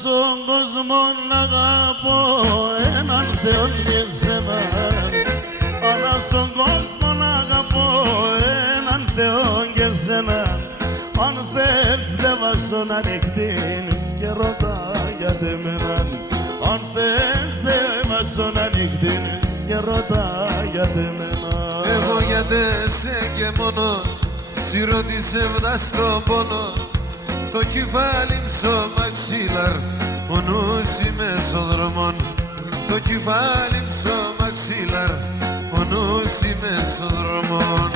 Στον κόσμο να αγαπώ έναν Θεό και σένα. Αλλά στον κόσμο να αγαπώ έναν Θεό και σένα. Αν θες δεν βάζω να νυχτήνεις και ρωτά γιατί εμένα. Αν θες δεν βάζω να νυχτήνεις και ρωτά γιατί εμένα. Εγώ γιατί σε και μόνο σιρώτησε βδάστρο πόνο. Το κεφάλι μισό μαξίλαρ, ο νους είμαι στο δρόμον. Το κεφάλι μισό μαξίλαρ, ο νους είμαι στο δρόμον.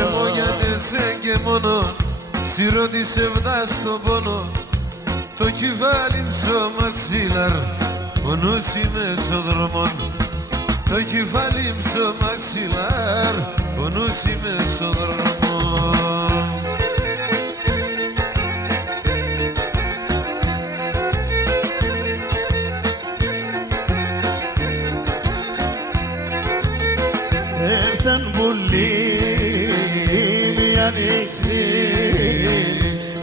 Εγώ γιατί σε και μόνο σιρώτησε βδά στον πόνο. Το κεφάλι μισό μαξίλαρ, ο νους είμαι στο δρόμον. Το κεφάλι μισό μαξίλαρ, ο νους είμαι στο δρόμον. Έρθεν πουλί μια νύξη,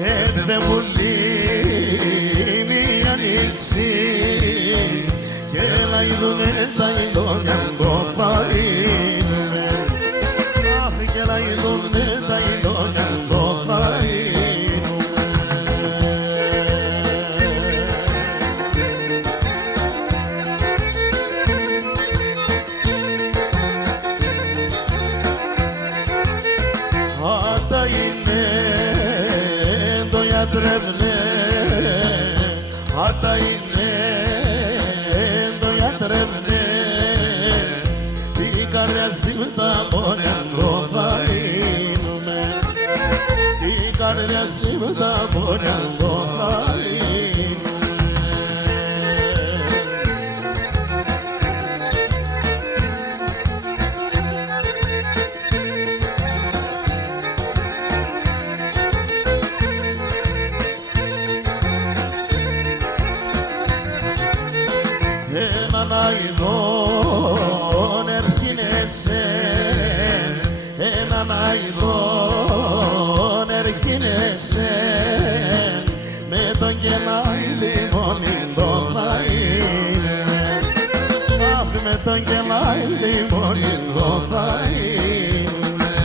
έρθεν πουλί μια νύξη και λαϊδούνε τα ειδόνια το φαΐνουμε. Αχ, και λαϊδούνε τα ειδόνια το φαΐνουμε. Άτα είναι το γιατρεύνε, την καρδιά σύμβτα πόνια το φαΐνουμε. Την καρδιά σύμβτα πόνια το φαΐνουμε. Έναν αηδόν ερχήνεσαι, έναν αηδόν ερχήνεσαι, με τον κελάι λιμόνι το φαΐνουμε. Αχ, με τον κελάι λιμόνι το φαΐνουμε.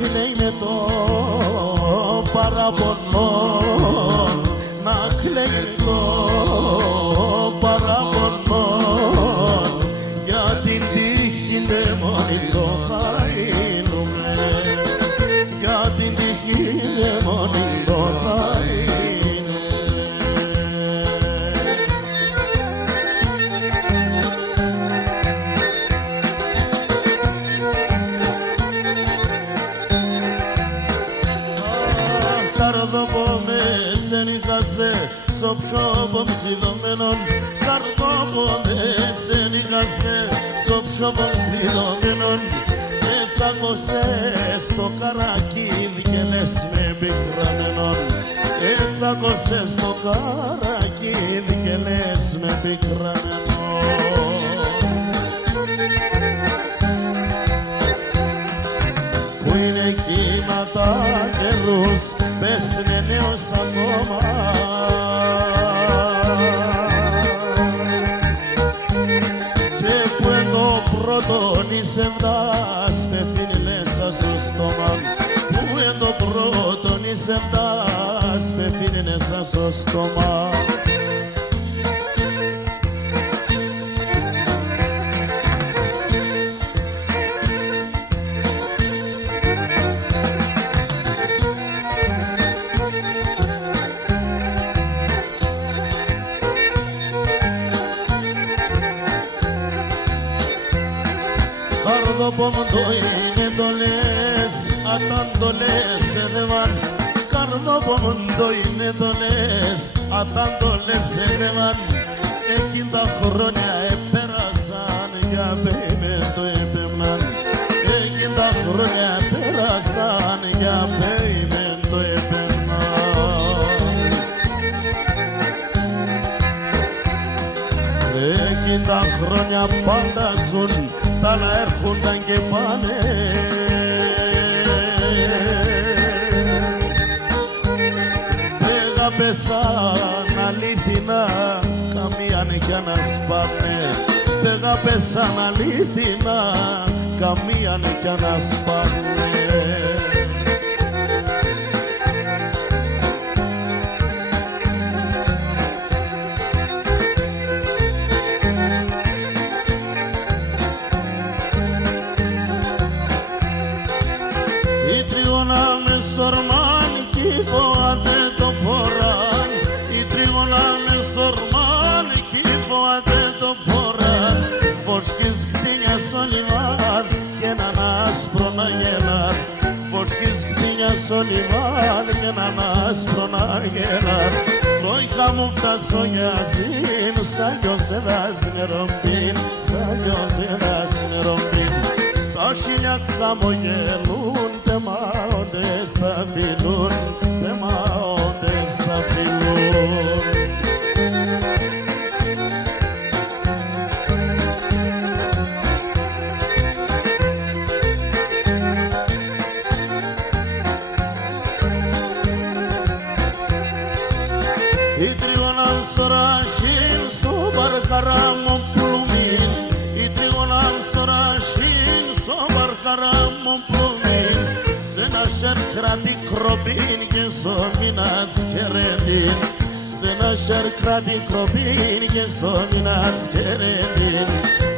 Κλαίει με το παραπονό, να κλαίει το παραπονό, για την τύχη δαιμόνι το φαΐνουμε, για την τύχη δαιμόνι το φαΐνουμε. Στο ψώπον κλειδωμένον, καρδόπονες ενίγασε στο ψώπον κλειδωμένον. Έτσακωσες το καρακίδι και λες με πικραμένον. Έτσακωσες το καρακίδι και λες με πικραμένον. Πού είναι εκείνα τα καιρούς, πέσουνε νέος ακόμα. Πρώτον είσαι βδάς, πεφύνει μέσα στο στόμα. Πού εν το πρώτον είσαι βδάς, πεφύνει μέσα στο στόμα. Καρδοπομντό είναι το λες, αταν το λες εδεβάν. Καρδοπομντό είναι το λες, αταν το λες εδεβάν. Εκείν τα χρόνια επέρασαν για πέιμεν το επέμναν. Εκείν τα χρόνια επέρασαν για πέιμεν το επέμναν. Εκείν τα χρόνια πάντα ζουν, τα να έρχονταν και πάνε. Δέγα πέσαν αλήθινα, καμίαν κι να σπάνε. Δέγα πέσαν αλήθινα, καμίαν κι να σπάνε. Στο λιμάνι και έναν άσπρο να γελά. Λόγια μου φτάσω για ζήν, σαν γιος εδάς νερομπίν, σαν γιος εδάς νερομπίν. Τα χιλιά τς χαμογελούν, τεμάοντες θα φιλούν, τεμάοντες θα φιλούν. Καράμον πλουμίν, η τριγωνάν σωρασίν, σοβαρ καράμον πλουμίν, σε ένα σέρ κράτη κροπίν και σωμινάτς κερέντιν, σε ένα σέρ κράτη κροπίν και σωμινάτς κερέντιν.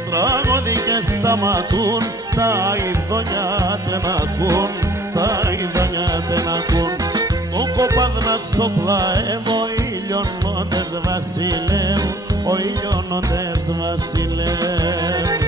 Τραγωδί και σταματούν, τα ειδονιά δεν ακούν, τα ειδονιά δεν ακούν. Το κοπάδνατ στο πλαέμο, ηλιονότες βασιλεύουν, ο ηλιονότες βασιλεύουν.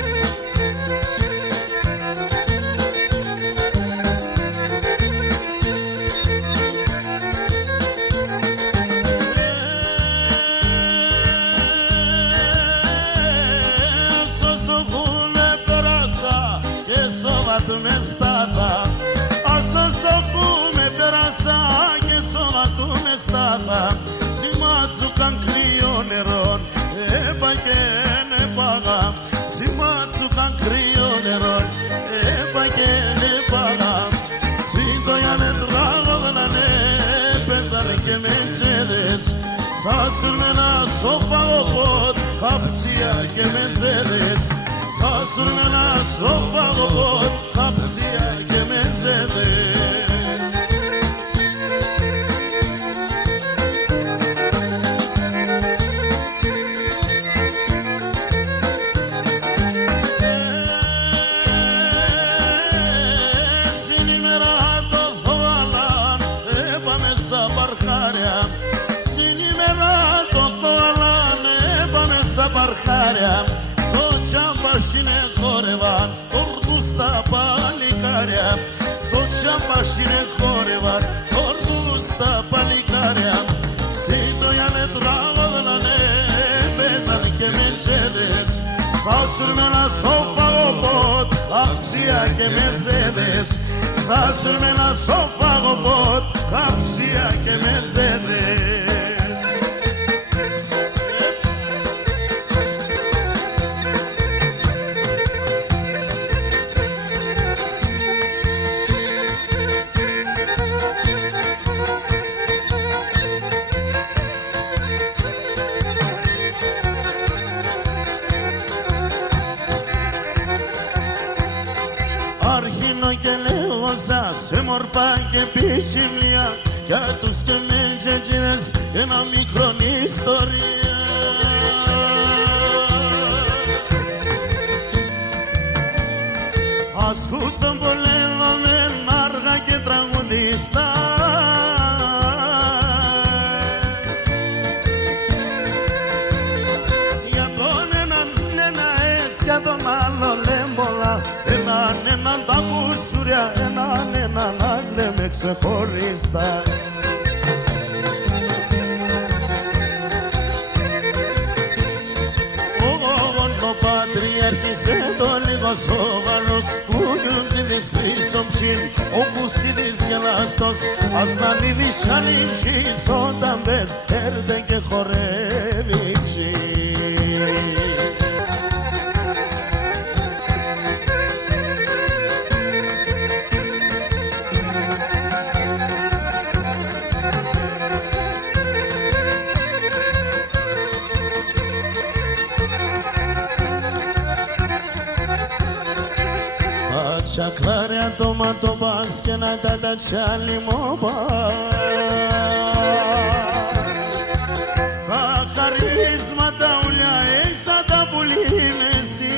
Σημάτσουκαν κρύο νερόν, έπαγεν έπαγα. Σημάτσουκαν κρύο νερόν, έπαγεν έπαγα. Σύντοιανε τραγωδνανε, παίζανε και μετζέδες. Σάσουν με ένα σοφαγοπότ, χαψία και μετζέδες. Σάσουν με ένα σοφαγοπότ, χαψία και μετζέδες. Στο τσάμπασινε χόρευαν ορδούς τα παλικάρια. Στο τσάμπασινε χόρευαν ορδούς τα παλικάρια. Σύντοιανε τραγωδνανε, παίζανε και μετζέδες. Σάσουν με ένα σοφαγοπότ, αψία και μετζέδες. Σάσουν με ένα σοφαγοπότ, αψία και μετζέδες. Αρχίνο και λέγωσα σε μορφά και πισιμλία, για τους και μετζετζίδες ένα μικρόν ιστορία. Ασκούτσαν πολέμαμε άργα και τραγουδιστά. Για τον έναν ένα έτσι, για τον άλλο λέμπολα, ένα μπροστά. Ο πατριάρχης το λίγο σοβαρός, που γιουντζίδης χρυσομψήν, ο κουσίδης γελαστός, ας να νίδεις ανήψεις όταν πες έρτε και χορεύει ψή. Τσακλάρια το ματοπάς και να τα τατσάλι μου πας. Τα χαρίσματα ουλιά έξα τα πουλί με εσύ.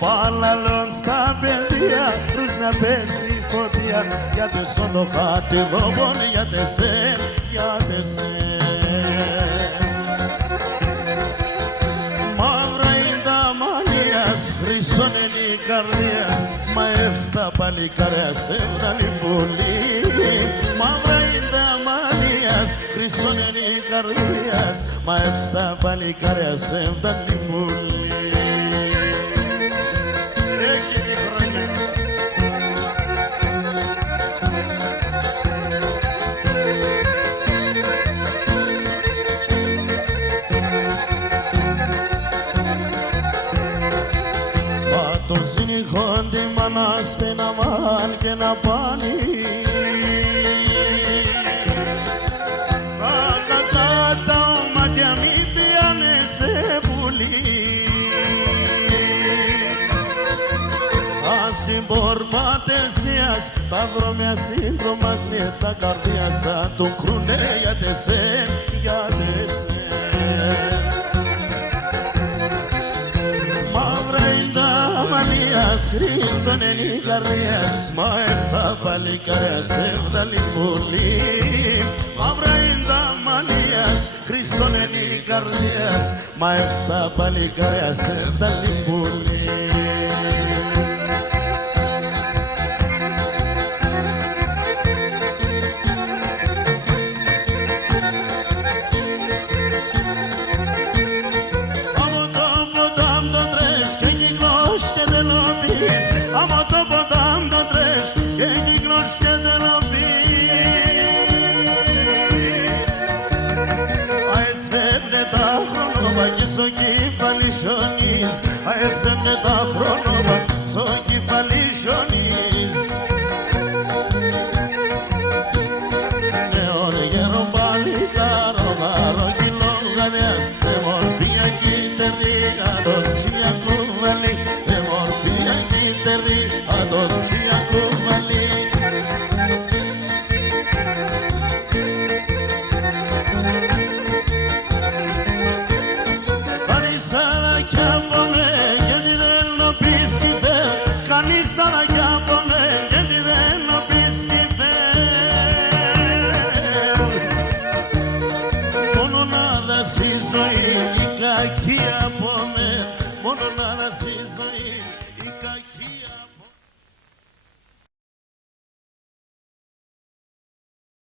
Παλαλών στα παιδεία τους να πέσει φωτιά, για τεσόν το χάτι δόμπον, για τεσέν, για τεσέν. Χρυσώνενη καρδιάς, μαεύς τα παλικάρια σε βγάλει πολύ. Μαύρα είναι τα μανίας, χρυσώνενη καρδιάς, μαεύς τα παλικάρια σε βγάλει πολύ. Έχει τη χρονιά. Το συνηχόν τη μανάς να μάν και να πάνει. Τα κακά τα ομάτια μη πιάνε σε πουλί. Ασυμπορπατεσίας τα δρόμια σύντρομας ναι τα καρδιά σαν του κρουνέ για τεσέν, για τεσέν. Χρυσώνενη καρδιάς, μαεύς τα παλικάρια σε βγάλει πολύ. Μαύρα είναι τα μανίας, χρυσώνενη καρδιάς, μαεύς τα παλικάρια σε βγάλει πολύ. Στο κεφάλι σιώνεις, αέσβαινε τα χρώνομα, στο κεφάλι σιώνεις. Νεόν γέρο παλικάρο, γαροκυλό γανιάς, δε μορφία κύτερη, αντός ψηλιά κουβαλή, δε μορφία κύτερη, αντός ψηλιά κουβαλή. Μόνο να